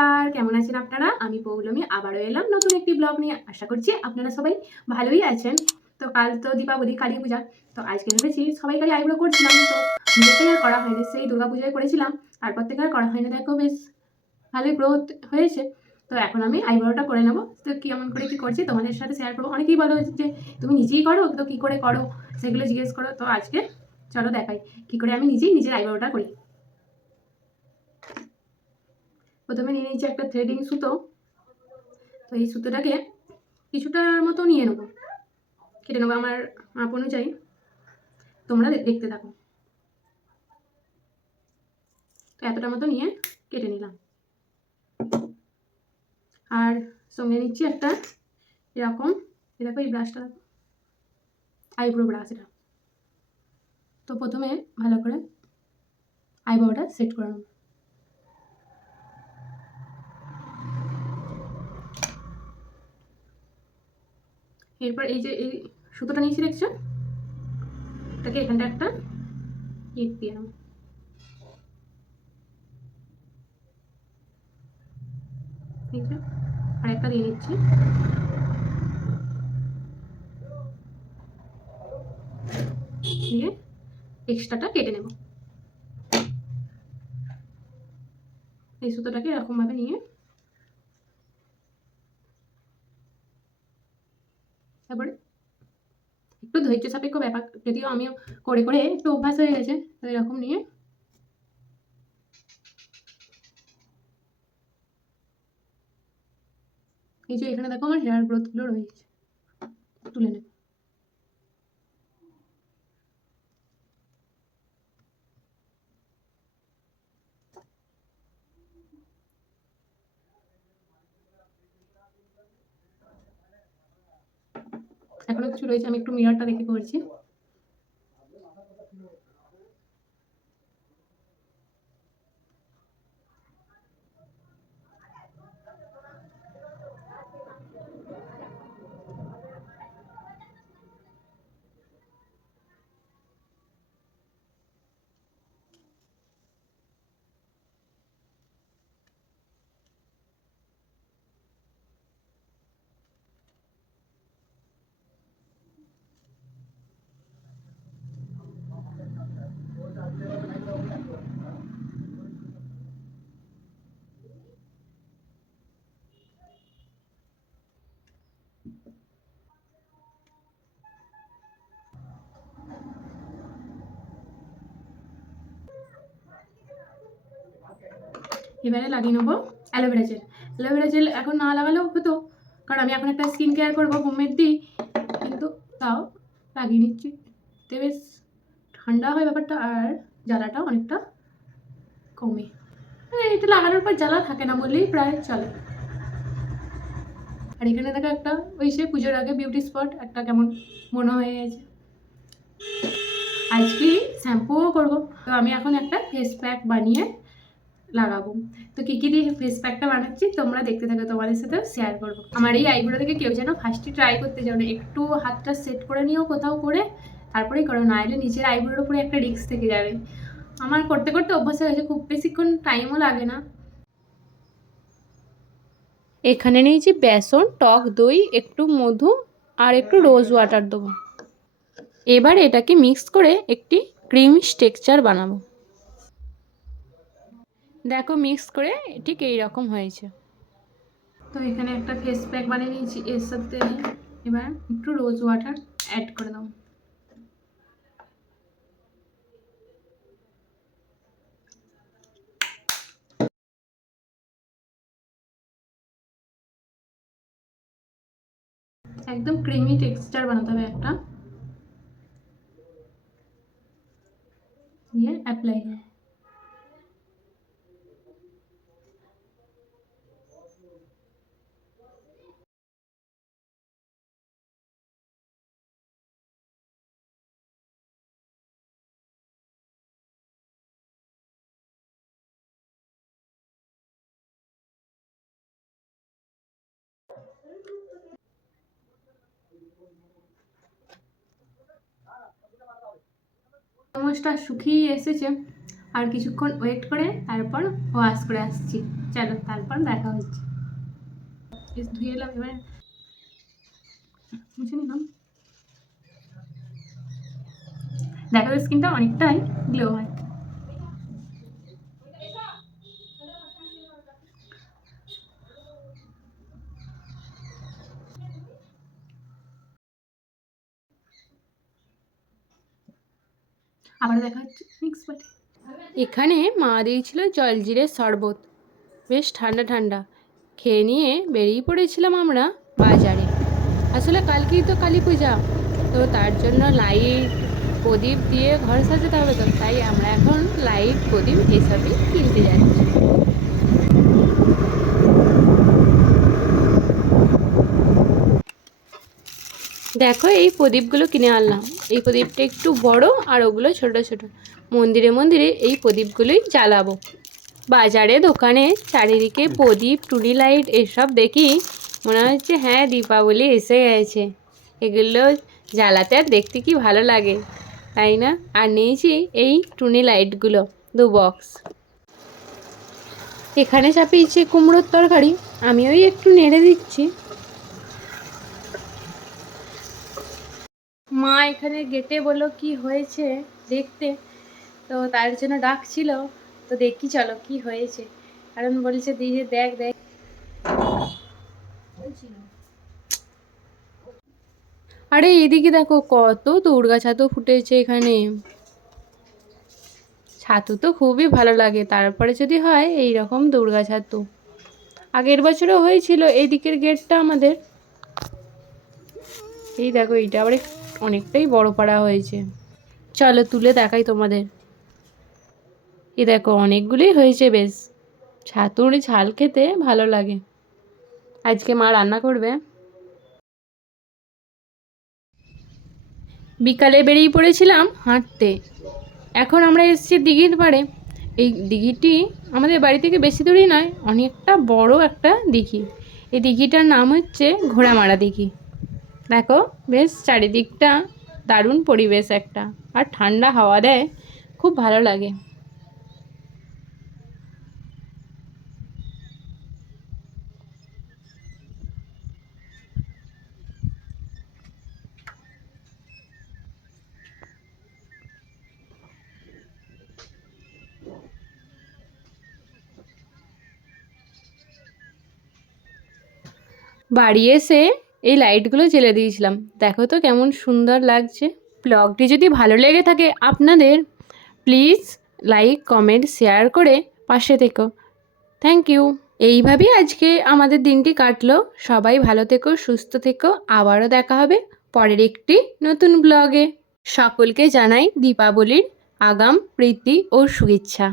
নমস্কার, কেমন আছেন আপনারা? আমি পৌলমী আবারও এলাম নতুন একটি ব্লগ নিয়ে। আশা করছি আপনারা সবাই ভালোই আছেন। তো কাল তো দীপাবলি, কালী পূজা। তো আজকে ভেবেছি সবাইকারই আইব্রো করছিলাম, তো নিজেরটাই আর করা হয়নি। সেই দুর্গাপূজায় করেছিলাম, তারপর থেকে আর করা হয়নি। দেখো বেশ ভালোই গ্রোথ হয়েছে। তো এখন আমি আইব্রোটা করে নেবো। তো কেমন করে কি করছি তোমাদের সাথে শেয়ার করবো। অনেকেই বলো যে তুমি নিজেই করো, তো কি করে করো সেগুলো জিজ্ঞেস করো। তো আজকে চলো দেখাই কি করে আমি নিজেই নিজের আইব্রোটা করি। প্রথমে নিয়ে নিচ্ছি একটা থ্রেডিং সুতো। তো এই সুতোটাকে কিছুটা মতো নিয়ে নেবো, কেটে নেবো আমার মাপ অনুযায়ী। তোমরা দেখতে থাকো। তো এতটা মতো নিয়ে কেটে নিলাম। আর সঙ্গে নিচ্ছি একটা এরকম, দেখো এই ব্রাশটা, আইব্রো ব্রাশ এটা। তো প্রথমে ভালো করে আইব্রোটা সেট করে নেব। এরপর এই যে এই সুতোটা নিয়েছি দেখছো, এটাকে এখানটা একটা ইট দিয়ে নেব। ঠিক আছে, আর একটা দিয়ে নিচ্ছি। দিয়ে এক্সট্রাটা কেটে নেব। এই সুতোটাকে এরকমভাবে নিয়ে তারপরে একটু ধৈর্য সাপেক্ষ ব্যাপার, যদিও আমিও করে করে একটু অভ্যাস হয়ে গেছে। তো এরকম নিয়ে এই যে এখানে দেখো আমার হেয়ার গ্রোথগুলো রয়েছে, তুলে নেব। এখনো কিছু রয়েছে, আমি একটু মিররটা দেখে করছি। এবারে লাগিয়ে নেবো অ্যালোভেরা জেল। অ্যালোভেরা জেল এখন না লাগালেও হতো, কারণ আমি এখন একটা স্কিন কেয়ার করবো হোমমেড দিই, কিন্তু তাও লাগিয়ে নিচ্ছি। তো বেশ ঠান্ডা হয় ব্যাপারটা, আর জ্বালাটাও অনেকটা কমে। এটা লাগানোর পর জ্বালা থাকে না বললেই প্রায় চলে। আর এখানে দেখো একটা ওই সে পুজোর আগে বিউটি স্পট একটা কেমন মনে হয়ে গেছে। আজকে শ্যাম্পুও করবো। তো আমি এখন একটা ফেস প্যাক বানিয়ে লাগাবো। তো কী কী দিয়ে ফেস প্যাকটা বানাচ্ছি তোমরা দেখতে থাকো, তোমাদের সাথে শেয়ার করবো। আমার এই আইব্রো থেকে কেউ যেন ফার্স্টে ট্রাই করতে যাও না, একটু হাতটা সেট করে নিও কোথাও করে, তারপরেই করো, না এলে নিচের আইব্রোর উপরে একটা রিস্ক থেকে যাবে। আমার করতে করতে অভ্যাস হয়ে গেছে, খুব বেশিক্ষণ টাইমও লাগে না। এখানে নিয়েছি বেসন, টক দই, একটু মধু আর একটু রোজ ওয়াটার দেবো। এবার এটাকে মিক্স করে একটি ক্রিমি টেক্সচার বানাবো। দেখো মিক্স করে ঠিক এই রকম হয়েছে। তো এখানে একটা ফেস প্যাক বানিয়ে নিয়েছি, এর সাথে এবার একটু রোজ ওয়াটার অ্যাড করে দাও। একদম ক্রিমি টেক্সচার বানাতে হবে একটা, দিয়ে অ্যাপ্লাই। চামচটা শুকিয়ে এসেছে, আর কিছুক্ষণ ওয়েট করে তারপর ওয়াশ করে আসছি। চলো তারপর দেখা হচ্ছে। ধুয়ে এলাম, এবার মুছে নিলাম। দেখো স্কিনটা অনেকটাই গ্লো হয়। আবার দেখা হচ্ছে মিক্স পার্টি। এখানে মা দিয়েছিল জলজিরের শরবত, বেশ ঠান্ডা ঠান্ডা। খেয়ে নিয়ে বেরিয়ে পড়েছিলাম আমরা বাজারে। আসলে কালকেই তো কালী পূজা, তো তার জন্য লাইট প্রদীপ দিয়ে ঘর সাজাতে হবে, তো তাই আমরা এখন লাইট প্রদীপ এসবই কিনতে যাচ্ছি। দেখো এই প্রদীপগুলো কিনে আনলাম। এই প্রদীপটা একটু বড় আর ওগুলো ছোট ছোট। মন্দিরে মন্দিরে এই প্রদীপগুলোই জ্বালাবো। বাজারে দোকানে চারিদিকে প্রদীপ টুনি লাইট এসব দেখি মনে হচ্ছে হ্যাঁ দীপাবলি এসে গেছে। এগুলো জ্বালাতে আর দেখতে কি ভালো লাগে, তাই না? আর নিয়েছি এই টুনি লাইটগুলো 2 বক্স। এখানে চাপিয়েছে কুমড়োর তরকারি, আমি ওই একটু নেড়ে দিচ্ছি। মা এখানে গেটে বললো কি হয়েছে দেখতে, তো তার জন্য ডাকছিল। তো দেখি চলো কি হয়েছে, কারণ বলছে দিদি দেখ দেখ। আরে এদিকে দেখো কত দুর্গা ছাতু ফুটেছে এখানে। ছাতু তো খুবই ভালো লাগে, তারপরে যদি হয় এই রকম দুর্গা ছাতু। আগের বছরও হয়েছিল এই দিকের গেটটা আমাদের। এই দেখো এইটা আবার অনেকটাই বড় পাড়া হয়েছে। চলো তুলে দেখাই তোমাদের। এই দেখো অনেকগুলোই হয়েছে বেশ। ছাতুর ঝাল খেতে ভালো লাগে। আজকে মা রান্না করবে। বিকালে বেরিয়ে পড়েছিলাম হাঁটতে। এখন আমরা এসেছি দিঘির পাড়ে। এই দিঘিটি আমাদের বাড়ি থেকে বেশি দূরই নয়, অনেকটা বড় একটা দিঘি। এই দিঘিটার নাম হচ্ছে ঘোড়ামারা দিঘি। দেখো বেশ চারিদিকটা দারুণ পরিবেশ একটা, আর ঠান্ডা হাওয়া দেয়, খুব ভালো লাগে। বাড়ি এসে এই লাইটগুলো জ্বেলে দিয়েছিলাম, দেখো তো কেমন সুন্দর লাগছে। ব্লগটি যদি ভালো লেগে থাকে আপনাদের, প্লিজ লাইক কমেন্ট শেয়ার করে পাশে থেকো। Thank you. এইভাবেই আজকে আমাদের দিনটি কাটলো। সবাই ভালো থেকো, সুস্থ থেকো। আবারও দেখা হবে পরের একটি নতুন ব্লগে। সকলকে জানাই দীপাবলির আগাম প্রীতি ও শুভেচ্ছা।